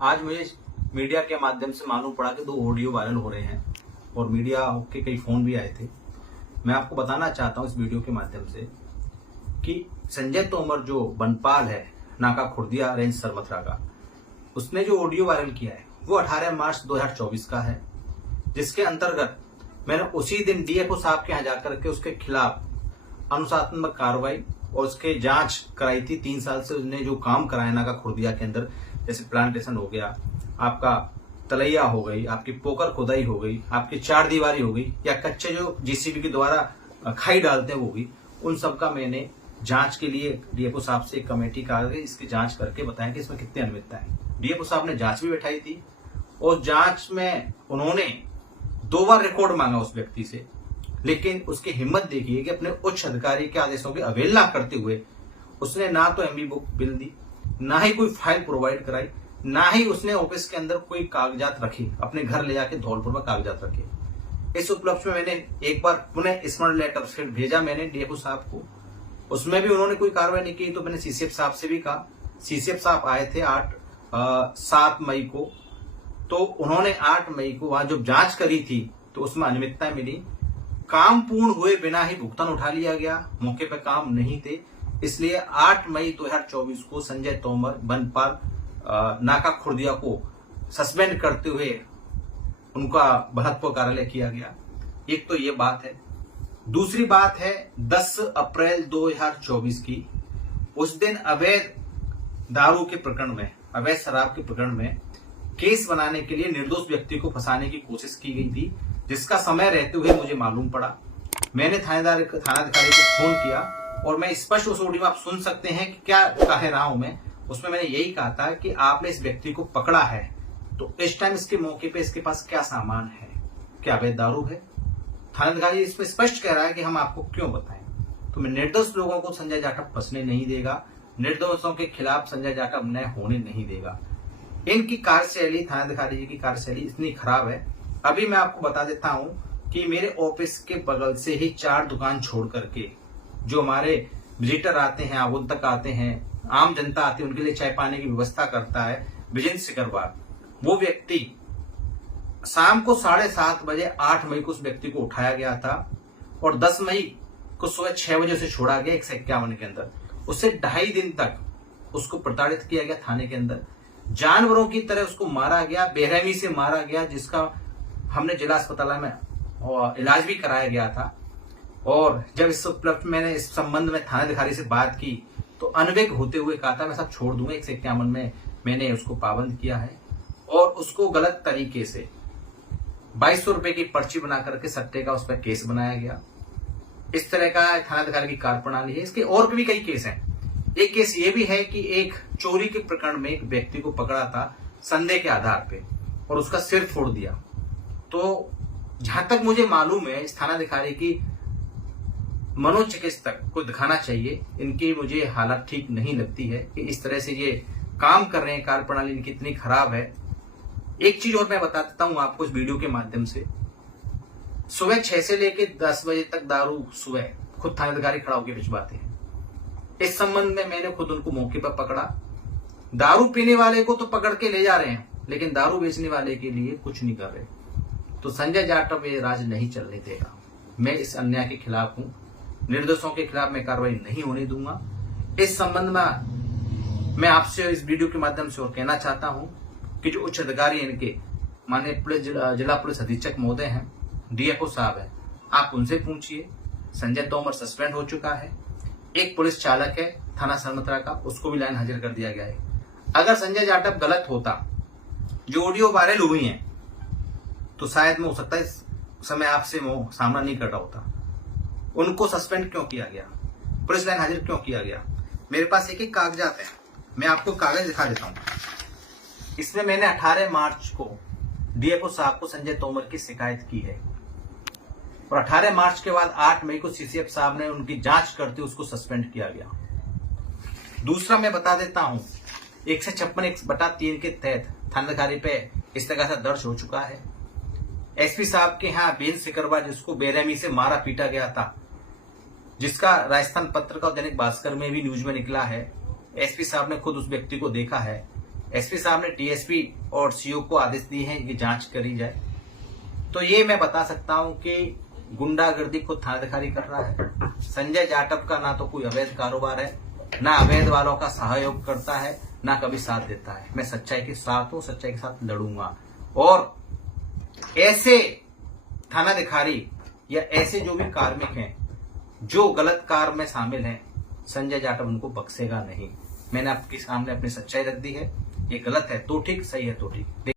आज मुझे मीडिया के माध्यम से मालूम पड़ा कि 2 ऑडियो वायरल हो रहे हैं और मीडिया के कई फोन भी आए थे। मैं आपको बताना चाहता हूं इस वीडियो के माध्यम से कि संजय तोमर जो बनपाल है नाका खुर्दिया रेंज सरमथरा का, उसने जो ऑडियो वायरल किया है वो 18 मार्च 2024 का है, जिसके अंतर्गत मैंने उसी दिन डीएफओ साहब के यहाँ जाकर के उसके खिलाफ अनुशासनात्मक कार्रवाई और उसके जांच कराई थी। 3 साल से उसने जो काम कराया नाका खुर्दिया के अंदर, जैसे प्लांटेशन हो गया, आपका तलैया हो गई, आपकी पोकर खुदाई हो गई, आपकी 4 दीवारी हो गई, या कच्चे जो जीसीबी के द्वारा खाई डालते हैं वो भी, उन सब का मैंने जांच के लिए डीएफओ साहब से एक कमेटी का इसकी जांच करके बताया कि इसमें कितनी अनियमितता है। डीएफओ साहब ने जांच भी बैठाई थी और जांच में उन्होंने 2 बार रिकॉर्ड मांगा उस व्यक्ति से, लेकिन उसकी हिम्मत देखिए कि अपने उच्च अधिकारी के आदेशों की अवहेलना करते हुए उसने ना तो एमबी बुक बिल दी, ना ही कोई फाइल प्रोवाइड कराई, ना ही उसने ऑफिस के अंदर कोई कागजात रखे, अपने घर ले जाके धौलपुर में कागजात रखे। इस उपलक्ष्य में मैंने एक बार पुनः स्मरण लेटर फिर भेजा मैंने डीएफओ साहब को, उसमें भी उन्होंने कोई कार्रवाई नहीं की। तो मैंने सीसीएफ साहब से भी कहा, सीसीएफ साहब आए थे 7 मई को, तो उन्होंने 8 मई को वहां जब जांच करी थी तो उसमें अनियमितता मिली। काम पूर्ण हुए बिना ही भुगतान उठा लिया गया, मौके पर काम नहीं थे, इसलिए 8 मई 2024 को संजय तोमर बनपाल नाका खुर्दिया को सस्पेंड करते हुए उनका बहत्व कार्यालय किया गया। एक तो ये बात है। दूसरी बात है 10 अप्रैल 2024 की, उस दिन अवैध दारू के प्रकरण में, अवैध शराब के प्रकरण में केस बनाने के लिए निर्दोष व्यक्ति को फंसाने की कोशिश की गई थी, जिसका समय रहते हुए मुझे मालूम पड़ा। मैंने थानाधिकारी को फोन किया और मैं स्पष्ट उस ऑडियो में आप सुन सकते हैं कि क्या कह रहा हूं मैं। उसमें मैंने यही कहा था कि आपने इस व्यक्ति को पकड़ा है तो इस टाइम इसके मौके पे इसके पास क्या सामान है, क्या अवैध दारू है। थानाधिकारी इसमें स्पष्ट कह रहा है कि हम आपको क्यों बताएं। तो मैं निर्दोष लोगों को संजय जाटव फंसने नहीं देगा, निर्दोषों के खिलाफ संजय जाटव न्याय होने नहीं देगा। इनकी कार्यशैली, थानाधिकारी जी की कार्यशैली इतनी खराब है। अभी मैं आपको बता देता हूं कि मेरे ऑफिस के बगल से ही 4 दुकान छोड़ करके जो हमारे विजिटर आते हैं, आगंतुक आते हैं, आम जनता आती है, उनके लिए चाय पानी की व्यवस्था करता है विजेंद्र सिकरवार, वो व्यक्ति शाम को 7:30 बजे 8 मई को उस व्यक्ति को उठाया गया था और 10 मई को सुबह 6 बजे उसे छोड़ा गया 151 के अंदर। उससे 2.5 दिन तक उसको प्रताड़ित किया गया थाने के अंदर, जानवरों की तरह उसको मारा गया, बेरहमी से मारा गया, जिसका हमने जिला अस्पताल में इलाज भी कराया गया था। और जब इस उपलक्ष्य मैंने इस संबंध में थानाधिकारी से बात की तो अनभिज्ञ होते हुए कहा था मैं सब छोड़ दूंगा। 151 में मैंने उसको पाबंद किया है और उसको गलत तरीके से 2200 रुपए की पर्ची बना करके सट्टे का उस पर केस बनाया गया। इस तरह का थानाधिकारी की कार्यप्रणाली है। इसके और भी कई केस हैं। एक केस ये भी है कि एक चोरी के प्रकरण में एक व्यक्ति को पकड़ा था संदेह के आधार पे और उसका सिर फोड़ दिया। तो जहां तक मुझे मालूम है इस थानाधिकारी की मनोचिकित्सक को दिखाना चाहिए। इनकी मुझे हालत ठीक नहीं लगती है कि इस तरह से ये काम कर रहे हैं, कार्यप्रणाली इनकी इतनी खराब है। एक चीज और मैं बता देता हूं आपको इस वीडियो के माध्यम से, सुबह 6 से लेकर 10 बजे तक दारू सुबह खुद थानाधिकारी खड़ा होकर भिजवाते हैं। इस संबंध में मैंने खुद उनको मौके पर पकड़ा। दारू पीने वाले को तो पकड़ के ले जा रहे हैं, लेकिन दारू बेचने वाले के लिए कुछ नहीं कर रहे। तो संजय जाटव ये राज नहीं चलने देगा। मैं इस अन्याय के खिलाफ हूं, निर्दोषों के खिलाफ मैं कार्रवाई नहीं होने दूंगा। इस संबंध में मैं आपसे इस वीडियो के माध्यम से और कहना चाहता हूं कि जो उच्च अधिकारी इनके माननीय पुलिस जिला पुलिस अधीक्षक महोदय हैं, डीएफओ साहब हैं, आप उनसे पूछिए। संजय तोमर सस्पेंड हो चुका है। एक पुलिस चालक है थाना सरमथरा का, उसको भी लाइन हाजिर कर दिया गया है। अगर संजय जाटव गलत होता, जो ऑडियो वायरल हुई है, तो शायद मैं हो सकता है इस समय आपसे सामना नहीं कर रहा होता। उनको सस्पेंड क्यों किया गया, पुलिस लाइन हाजिर क्यों किया गया? मेरे पास एक कागजात है, मैं आपको कागज दिखा देता हूं। इसमें मैंने 18 मार्च को डीएफओ साहब को संजय तोमर की शिकायत की है और 18 मार्च के बाद 8 मई को सीसीएफ साहब ने उनकी जांच करते उसको सस्पेंड किया गया। दूसरा मैं बता देता हूं 156(3) के तहत थानाधिकारी पे इस तरह से दर्ज हो चुका है। एसपी साहब के यहाँ विजेंद्र सिकरवार, जिसको बेरहमी से मारा पीटा गया था, जिसका राजस्थान पत्रिका और दैनिक भास्कर में भी न्यूज में निकला है। एसपी साहब ने खुद उस व्यक्ति को देखा है। एसपी साहब ने टीएसपी और सीओ को आदेश दिए हैं कि जांच करी जाए। तो ये मैं बता सकता हूं कि गुंडागर्दी खुद थानाधिकारी कर रहा है। संजय जाटव का ना तो कोई अवैध कारोबार है, ना अवैध वालों का सहयोग करता है, ना कभी साथ देता है। मैं सच्चाई के साथ हूं, सच्चाई के साथ लड़ूंगा। और ऐसे थानाधिकारी या ऐसे जो भी कार्मिक हैं जो गलत कार्य में शामिल हैं, संजय जाटव उनको बख्शेगा नहीं। मैंने आपके सामने अपनी सच्चाई रख दी है। ये गलत है तो ठीक, सही है तो ठीक।